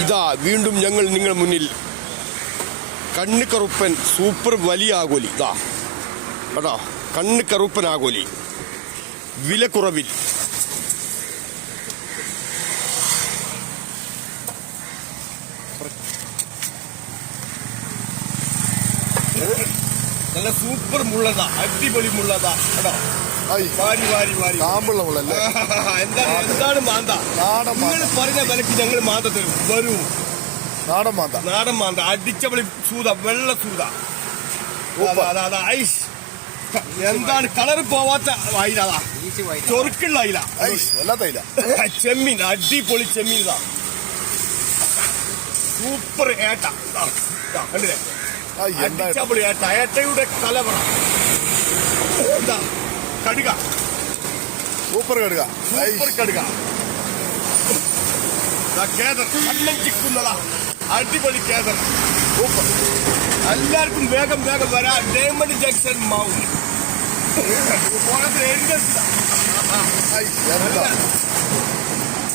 ഇതാ വീണ്ടും ഞങ്ങൾ നിങ്ങളുടെ മുന്നിൽ കണ്ണ് കറുപ്പൻ സൂപ്പർ വലിയ ആഗോലി. ഇതാ കേട്ടോ, കണ്ണ് കറുപ്പൻ ആഗോലി വില കുറവിൽ. നല്ല സൂപ്പർ മുള്ളതാ, അടിപൊളി മുള്ളതാ കേട്ടോ. വാരി വാരി വാരി കാമ്പുള്ള മുള്ളല്ലേ. എന്താണ് മാന്ത? നിങ്ങൾ പറഞ്ഞ വിലക്ക് ഞങ്ങൾ മാന്ത തരും. വരൂ, നാടൻ മാന്ത. നാടൻ മാന്ത, അടിച്ചപൊളി സൂത, വെള്ള സൂത. ഐസ് എന്താണ് കളർ പോവാത്ത അയിലാ, ചൊറുക്കുള്ള അയില, വല്ലാത്ത അയില. ചെമ്മീൻ, അടിപൊളി ചെമ്മീൻ. ഇതാ സൂപ്പർ ഏട്ട, കണ്ടില്ലേ? അടിച്ചപൊളി ഏട്ട, ഏട്ടയുടെ കലവറ. എന്താ കടുക, സൂപ്പർ കടുക, സൂപ്പർ കടുക. കേദർ കണ്ണം ചിക്കുന്നതാ, അടിപൊളി കേദർ, സൂപ്പർ. എല്ലാവർക്കും വേഗം വേഗം വരാം. Diamond junction mount